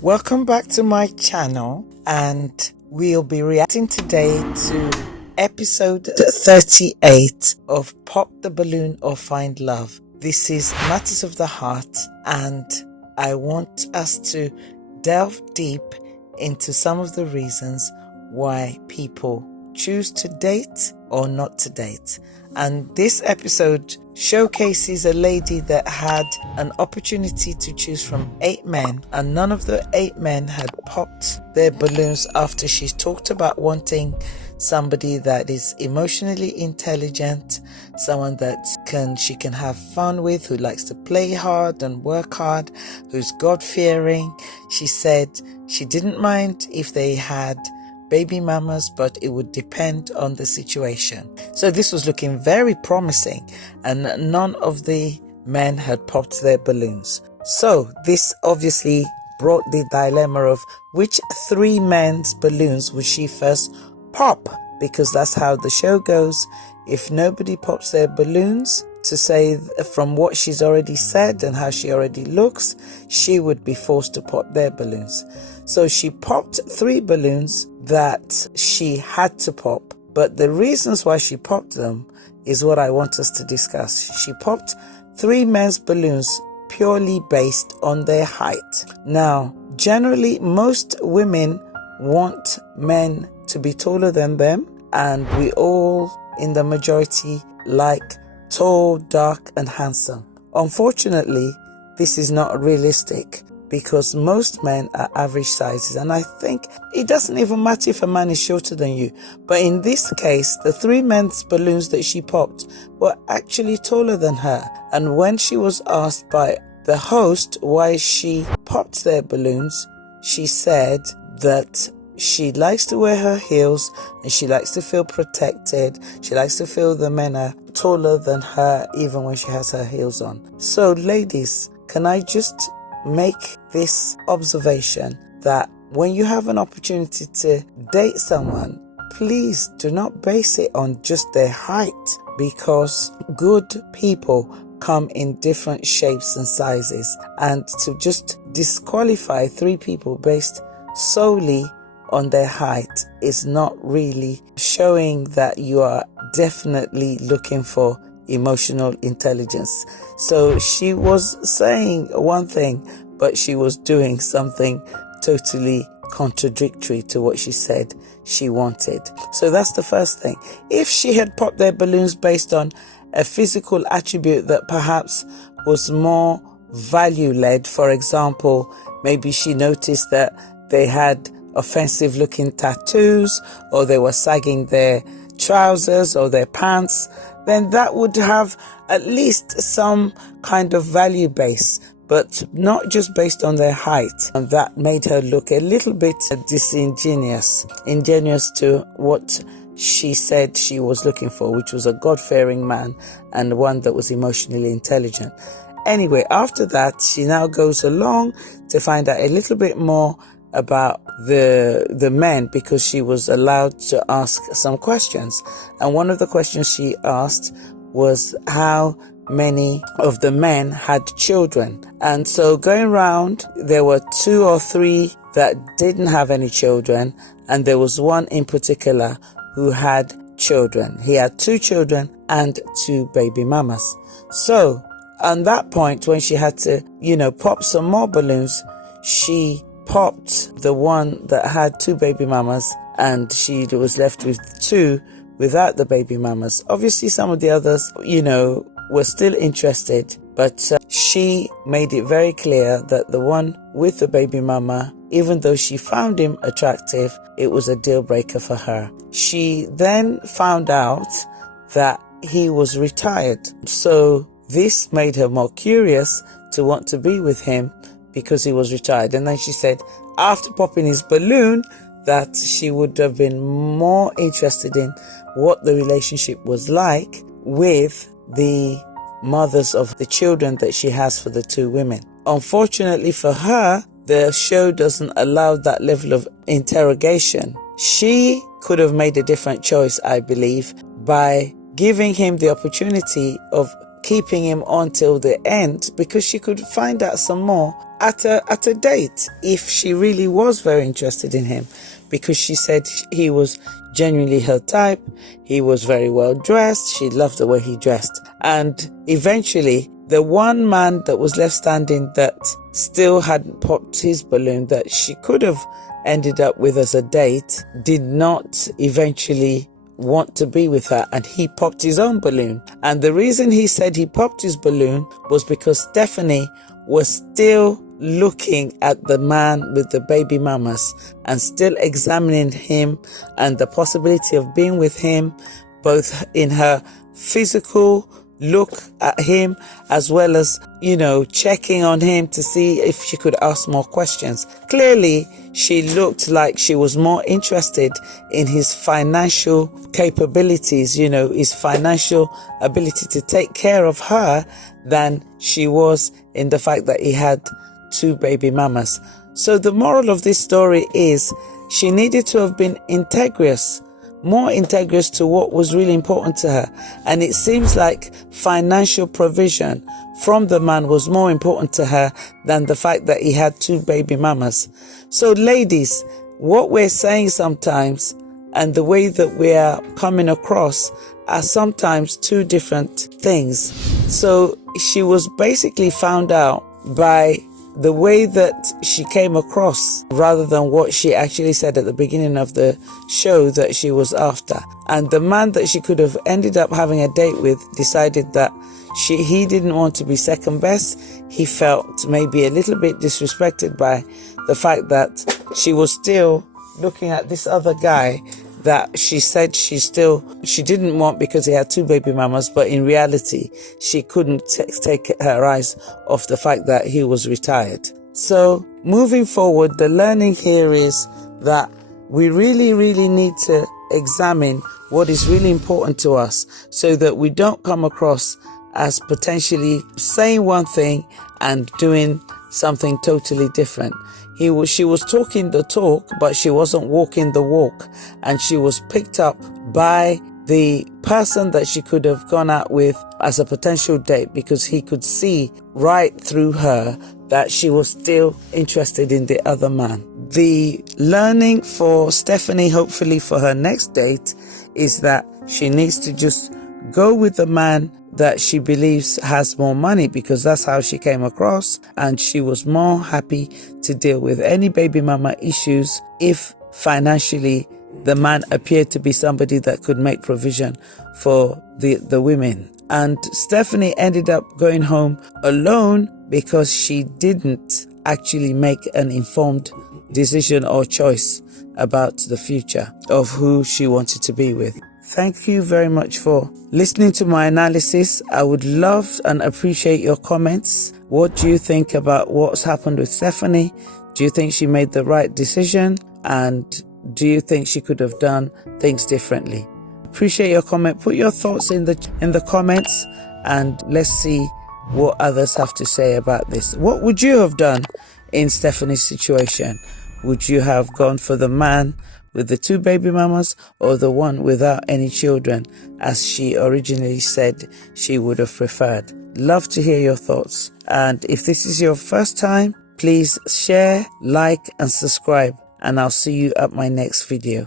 Welcome back to my channel, and we'll be reacting today to episode 38 of Pop the Balloon or Find Love. This is Matters of the Heart, and I want us to delve deep into some of the reasons why people choose to date or not to date. And this episode showcases a lady that had an opportunity to choose from 8 men, and none of the 8 men had popped their balloons after she talked about wanting somebody that is emotionally intelligent, someone that she can have fun with, who likes to play hard and work hard, who's God-fearing. She said she didn't mind if they had baby mamas, but it would depend on the situation. So this was looking very promising, and none of the men had popped their balloons. So this obviously brought the dilemma of which 3 men's balloons would she first pop, because that's how the show goes. If nobody pops their balloons, to say from what she's already said and how she already looks, she would be forced to pop their balloons. So she popped 3 balloons that she had to pop, but the reasons why she popped them is what I want us to discuss. She popped 3 men's balloons purely based on their height. Now, generally, most women want men to be taller than them, and we all, in the majority, like tall, dark, and handsome. Unfortunately, this is not realistic, because most men are average sizes, and I think it doesn't even matter if a man is shorter than you. But in this case, the 3 men's balloons that she popped were actually taller than her. And when she was asked by the host why she popped their balloons, she said that she likes to wear her heels and she likes to feel protected. She likes to feel the men are taller than her even when she has her heels on. So ladies, can I just make this observation that when you have an opportunity to date someone, please do not base it on just their height, because good people come in different shapes and sizes, and to just disqualify 3 people based solely on their height is not really showing that you are definitely looking for emotional intelligence. So she was saying one thing, but she was doing something totally contradictory to what she said she wanted. So that's the first thing. If she had popped their balloons based on a physical attribute that perhaps was more value-led, for example, maybe she noticed that they had offensive looking tattoos, or they were sagging their trousers or their pants, then that would have at least some kind of value base, but not just based on their height. And that made her look a little bit ingenuous to what she said she was looking for, which was a God-fearing man and one that was emotionally intelligent. Anyway, after that, she now goes along to find out a little bit more about the men, because she was allowed to ask some questions. And one of the questions she asked was how many of the men had children. And so going round, there were 2 or 3 that didn't have any children, and there was one in particular who had children. He had 2 children and 2 baby mamas. So on that point, when she had to, pop some more balloons, she popped the one that had 2 baby mamas, and she was left with 2 without the baby mamas. Obviously, some of the others, were still interested, but she made it very clear that the one with the baby mama, even though she found him attractive, it was a deal breaker for her. She then found out that he was retired. So this made her more curious to want to be with him, because he was retired. And then she said after popping his balloon that she would have been more interested in what the relationship was like with the mothers of the children that she has for the 2 women. Unfortunately for her, the show doesn't allow that level of interrogation. She could have made a different choice, I believe, by giving him the opportunity of keeping him until the end because she could find out some more at a date if she really was very interested in him, because she said he was genuinely her type. He was very well dressed. She loved the way he dressed. And eventually, the one man that was left standing that still hadn't popped his balloon, that she could have ended up with as a date, did not eventually want to be with her, and he popped his own balloon. And the reason he said he popped his balloon was because Stephanie was still looking at the man with the baby mamas and still examining him and the possibility of being with him, both in her physical look at him as well as, checking on him to see if she could ask more questions. Clearly, she looked like she was more interested in his financial capabilities, his financial ability to take care of her, than she was in the fact that he had 2 baby mamas. So the moral of this story is she needed to have been more integrous to what was really important to her. And it seems like financial provision from the man was more important to her than the fact that he had 2 baby mamas. So ladies, what we're saying sometimes and the way that we are coming across are sometimes 2 different things. So she was basically found out by the way that she came across rather than what she actually said at the beginning of the show that she was after. And the man that she could have ended up having a date with decided that he didn't want to be second best. He felt maybe a little bit disrespected by the fact that she was still looking at this other guy that she said she didn't want because he had 2 baby mamas, but in reality she couldn't take her eyes off the fact that he was retired. So moving forward, the learning here is that we really need to examine what is really important to us so that we don't come across as potentially saying one thing and doing something totally different. She was talking the talk, but she wasn't walking the walk. And she was picked up by the person that she could have gone out with as a potential date because he could see right through her that she was still interested in the other man. The learning for Stephanie, hopefully for her next date, is that she needs to just go with the man that she believes has more money, because that's how she came across, and she was more happy to deal with any baby mama issues if financially the man appeared to be somebody that could make provision for the women. And Stephanie ended up going home alone because she didn't actually make an informed decision or choice about the future of who she wanted to be with. Thank you very much for listening to my analysis. I would love and appreciate your comments. What do you think about what's happened with Stephanie? Do you think she made the right decision? And do you think she could have done things differently? Appreciate your comment. Put your thoughts in the comments, and let's see what others have to say about this. What would you have done in Stephanie's situation? Would you have gone for the man with the 2 baby mamas or the one without any children, as she originally said she would have preferred? Love to hear your thoughts. And if this is your first time, please share, like and subscribe, and I'll see you at my next video.